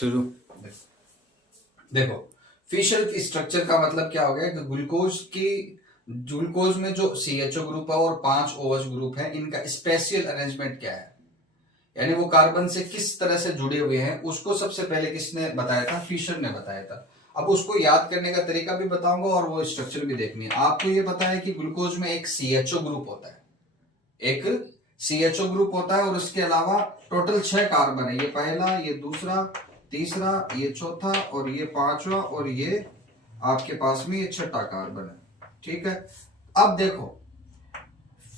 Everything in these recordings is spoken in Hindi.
शुरू। देखो, फिशर की स्ट्रक्चर का मतलब क्या हो गया कि ग्लूकोज में जो CHO ग्रुप है और 5 OH ग्रुप है, इनका स्पेशियल अरेंजमेंट क्या है, यानी वो कार्बन से किस तरह से जुड़े हुए हैं, उसको सबसे पहले किसने बताया था? फिशर ने बताया था। अब उसको याद करने का तरीका भी बताऊंगा और वो स्ट्रक्चर भी देखनी है आपको। ये पता है कि ग्लूकोज में एक CHO ग्रुप होता है, एक CHO ग्रुप होता है और उसके अलावा टोटल 6 कार्बन है। ये पहला, ये दूसरा, तीसरा, ये चौथा और ये पांचवा और ये आपके पास में ये छठा कार्बन है। ठीक है। अब देखो,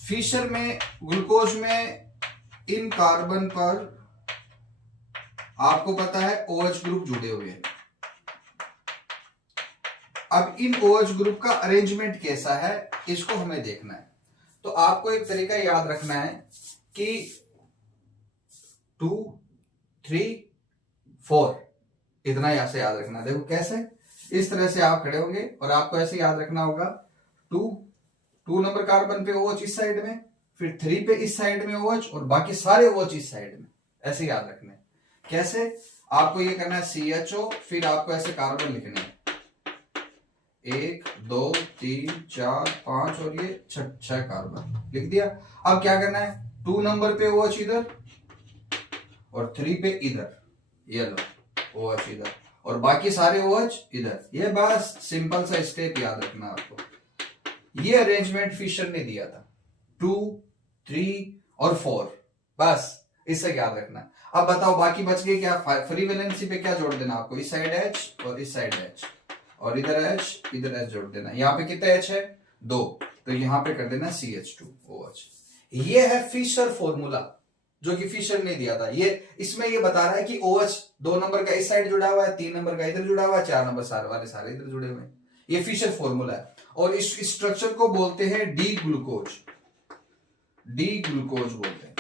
फिशर में ग्लूकोज में इन कार्बन पर आपको पता है OH ग्रुप जुड़े हुए हैं। अब इन OH ग्रुप का अरेंजमेंट कैसा है, इसको हमें देखना है। तो आपको एक तरीका याद रखना है कि 2, 3, 4 इतना यहां से याद रखना। देखो कैसे, इस तरह से आप खड़े होंगे और आपको ऐसे याद रखना होगा 2 नंबर कार्बन पे OH इस साइड में, फिर 3 पे इस साइड में OH और बाकी सारे OH इस साइड में, ऐसे याद रखने। कैसे? आपको ये करना है CHO, फिर आपको ऐसे कार्बन लिखने हैं 1, 2, 3, 4, 5 और ये 6 कार्बन लिख दिया। अब क्या करना है, 2 नंबर पे OH इधर और 3 पे इधर, ये लो OH इधर और बाकी सारे OH इधर। ये बस सिंपल सा स्टेप याद रखना आपको। ये अरेंजमेंट फिशर ने दिया था 2, 3 और 4, बस इससे याद रखना। अब बताओ बाकी बच गए क्या? फ्री वैलेंसी पे क्या जोड़ देना आपको? इस साइड H और इस साइड H और इधर H इधर H जोड़ देना। यहाँ पे कितने H है? 2, तो यहाँ पे कर देना CH2OH। ये है फिशर फॉर्मूला जो कि फिशर ने दिया था। ये इसमें ये बता रहा है कि OH 2 नंबर का इस साइड जुड़ा हुआ है, 3 नंबर का इधर जुड़ा हुआ है, 4 नंबर सारे वाले सारे इधर जुड़े हुए हैं। ये फिशर फॉर्मूला है और इस स्ट्रक्चर को बोलते हैं डी ग्लूकोज बोलते हैं,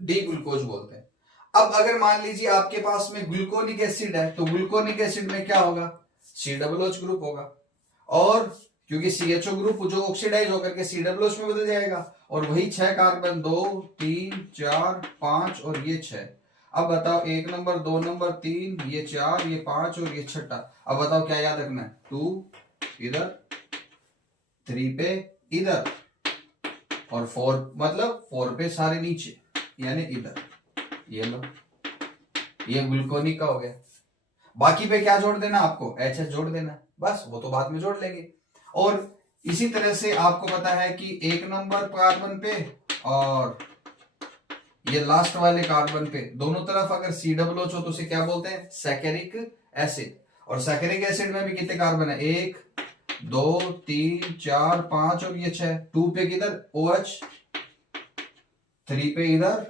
डी ग्लूकोज बोलते हैं। अब अगर मान लीजिए आपके पास में ग्लूकोनिक एसिड है, तो ग्लूकोनिक एसिड में क्या होगा? COOH ग्रुप होगा और क्योंकि CHO ग्रुप जो ऑक्सीडाइज होकर के COOH में बदल जाएगा और वही 6 कार्बन 2, 3, 4, 5 और ये 6। अब बताओ 1 नंबर, 2 नंबर, 3, ये 4, ये 5 और ये छठा। अब बताओ क्या याद रखना है? 2 इधर, 3 पे इधर और 4 मतलब 4 पे सारे नीचे यानी इधर। ये लो, ये ग्लूकोनिक का हो गया। बाकी पे क्या जोड़ देना आपको? HH जोड़ देना, बस वो तो बाद में जोड़ लेंगे। और इसी तरह से आपको पता है कि 1 नंबर कार्बन पे और ये लास्ट वाले कार्बन पे दोनों तरफ अगर COOH हो तो उसे क्या बोलते हैं? सैकेरिक एसिड। और सैकेरिक एसिड में भी कितने कार्बन है? 1, 2, 3, 4, 5 और ये 6। 2 पे किधर? OH, 3 पे इधर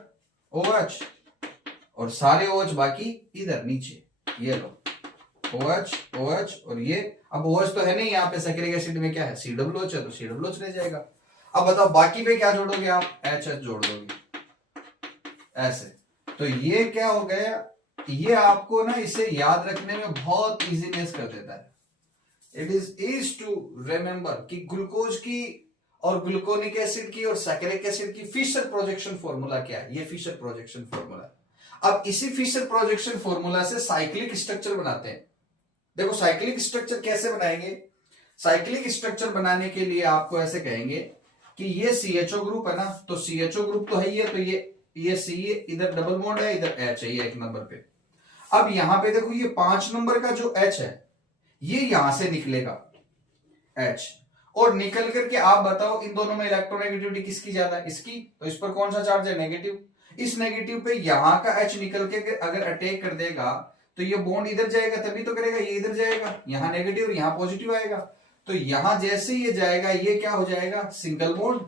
OH और सारे OH बाकी इधर नीचे। ये लो OH OH और ये। अब OH तो है नहीं यहाँ पे, सैकेरिक एसिड में क्या है? COOH है तो COOH रह जाएगा। अब बताओ बाकी पे क्या जोड़ोगे आप? HH जोड़ दोगे ऐसे। तो ये क्या हो गया, ये आपको ना इसे याद रखने में बहुत इजीनेस कर देता है। It is is to remember कि ग्लूकोज की और ग्लूकोनिक एसिड की और सैकेरिक एसिड की फिशर प्रोजेक्शन फॉर्मूला क्या है? ये फिशर प्रोजेक्शन फॉर्मूला। अब इसी फिशर प्रोजेक्शन फॉर्मूला से साइक्लिक स्ट्रक्चर बनाते हैं। देखो साइक्लिक स्ट्रक्चर कैसे बनाएंगे? साइक्लिक स्ट्रक्चर बनाने के लिए आपको ऐसे कहेंगे कि ये CHO ग्रुप है ना, तो CHO ग्रुप तो है ही है, तो ये C इधर डबल बॉन्ड है, इधर H है, ये 1 नंबर पे। अब यहां पे देखो ये 5 नंबर का जो H है ये यहां से निकलेगा H, और निकल करके आप बताओ इन दोनों में इलेक्ट्रोनेगेटिविटी किसकी ज्यादा है? इसकी। तो इस पर कौन सा चार्ज है? नेगेटिव। इस नेगेटिव पे यहां का H निकल के अगर अटैक कर देगा तो ये बॉन्ड इधर जाएगा तभी तो करेगा, ये इधर जाएगा, यहां नेगेटिव और यहां पॉजिटिव आएगा। तो यहां जैसे ये जाएगा ये क्या हो जाएगा? सिंगल बॉन्ड,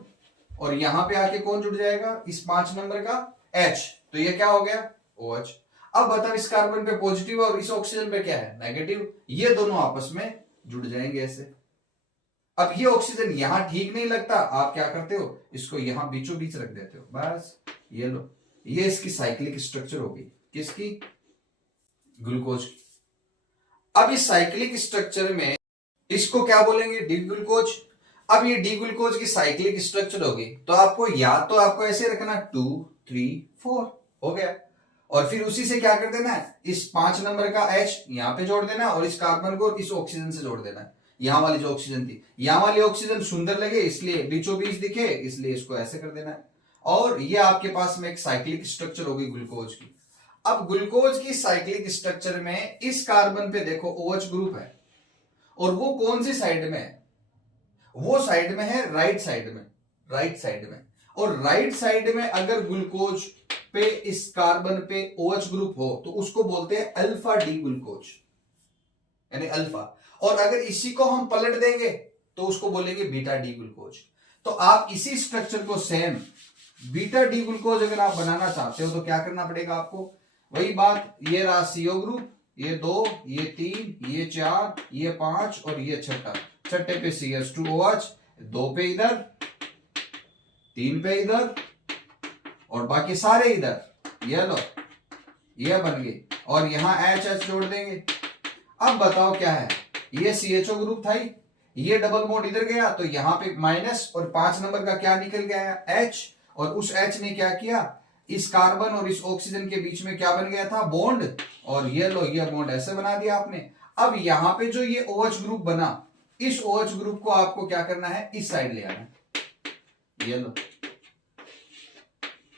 और यहां पे आके कौन जुड़ जाएगा? इस 5 नंबर का H, तो ये क्या हो गया? OH। अब बताओ इस कार्बन पे पॉजिटिव और इस ऑक्सीजन पे क्या है? नेगेटिव। ये दोनों आपस में जुड़ जाएंगे ऐसे। अब ये ऑक्सीजन यहां ठीक नहीं लगता, आप क्या करते हो? इसको यहां बीचों बीच रख देते हो, बस। ये लो, ये इसकी साइक्लिक स्ट्रक्चर होगी। किसकी? ग्लूकोज की। अब इस साइक्लिक स्ट्रक्चर में इसको क्या बोलेंगे? D glucose. अब ये डी ग्लूकोज की साइक्लिक स्ट्रक्चर होगी तो आपको याद तो आपको ऐसे रखना 2, 3, 4 हो गया। और फिर उसी से क्या कर देना है, इस 5 नंबर का H यहां पे जोड़ देना और इस कार्बन को इस ऑक्सीजन से जोड़ देना है। यहां वाली जो ऑक्सीजन थी, यहां वाली ऑक्सीजन सुंदर लगे इसलिए बीचों बीच दिखे, इसलिए इसको ऐसे कर देना है। और ये आपके पास में एक साइक्लिक स्ट्रक्चर होगी ग्लूकोज की। अब ग्लूकोज की साइक्लिक स्ट्रक्चर में इस कार्बन पे देखो OH ग्रुप है, और वो कौन सी साइड में है, वो साइड में है राइट साइड में, राइट साइड में। और राइट साइड में अगर ग्लूकोज पे इस कार्बन पे OH ग्रुप हो तो उसको बोलते हैं अल्फा डी ग्लूकोज, यानी अल्फा। और अगर इसी को हम पलट देंगे तो उसको बोलेंगे बीटा डी ग्लूकोज। तो आप इसी स्ट्रक्चर को सेम बीटा डी ग्लूकोज अगर आप बनाना चाहते हो तो क्या करना पड़ेगा आपको, वही बात, ये रहा CO ग्रुप, ये 2, ये 3, ये 4, ये 5 और ये छठा, छठे पे CH2OH, 2 पे इधर, 3 पे इधर और बाकी सारे इधर, ये लो, ये बन गए। और यहां HH जोड़ देंगे। अब बताओ क्या है, ये CHO ग्रुप था ही, ये डबल बॉन्ड इधर गया तो यहां पे माइनस और 5 नंबर का क्या निकल गया H, और उस H ने क्या किया, इस कार्बन और इस ऑक्सीजन के बीच में क्या बन गया था, बॉन्ड, और ये लो ये बॉन्ड ऐसे बना दिया आपने। अब यहां पे जो ये OH ग्रुप बना, इस OH ग्रुप को आपको क्या करना है, इस साइड ले आना, ये लो,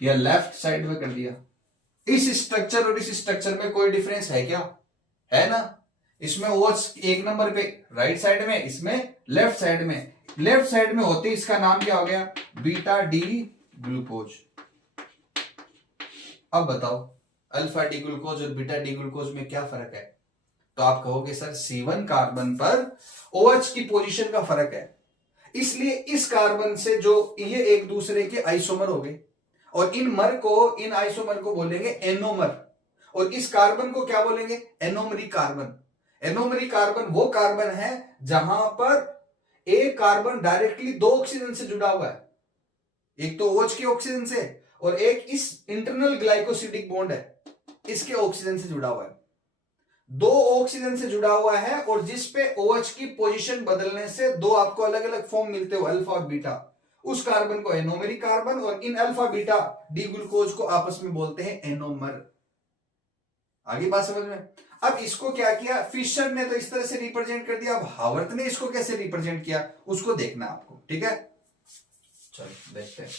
ये लेफ्ट साइड में कर दिया। इस स्ट्रक्चर और इस स्ट्रक्चर में कोई डिफरेंस है क्या, है ना, इसमें OH 1 नंबर पे राइट साइड में, इसमें लेफ्ट साइड में, लेफ्ट साइड में होते इसका नाम क्या हो गया, बीटा डी ग्लूकोज। अब बताओ अल्फा डी ग्लूकोज और बीटा डी ग्लूकोज में क्या फर्क है, तो आप कहोगे सर C1 कार्बन पर OH की पोजीशन का फर्क है, इसलिए इस कार्बन से जो ये एक दूसरे के आइसोमर हो गए, और इन आइसोमर को बोलेंगे एनोमर, और इस कार्बन को क्या बोलेंगे, एनोमरी कार्बन। एनोमरी कार्बन वो कार्बन है जहां पर एक कार्बन डायरेक्टली 2 ऑक्सीजन से जुड़ा हुआ है, एक तो OH के ऑक्सीजन से और एक इस इंटरनल ग्लाइकोसिडिक बॉन्ड है, इसके ऑक्सीजन से जुड़ा हुआ है, 2 ऑक्सीजन से जुड़ा हुआ है, और जिस पे OH की पोजीशन बदलने से 2 आपको अलग अलग फॉर्म मिलते हो, अल्फा और बीटा, उस कार्बन को एनोमेरी कार्बन, और इन अल्फा बीटा डी ग्लूकोज को आपस में बोलते हैं एनोमर। आगे बात समझ में। अब इसको क्या किया, फिशर ने तो इस तरह से रिप्रेजेंट कर दिया, अब हावर्थ ने इसको कैसे रिप्रेजेंट किया उसको देखना आपको, ठीक है, चलो देखते हैं।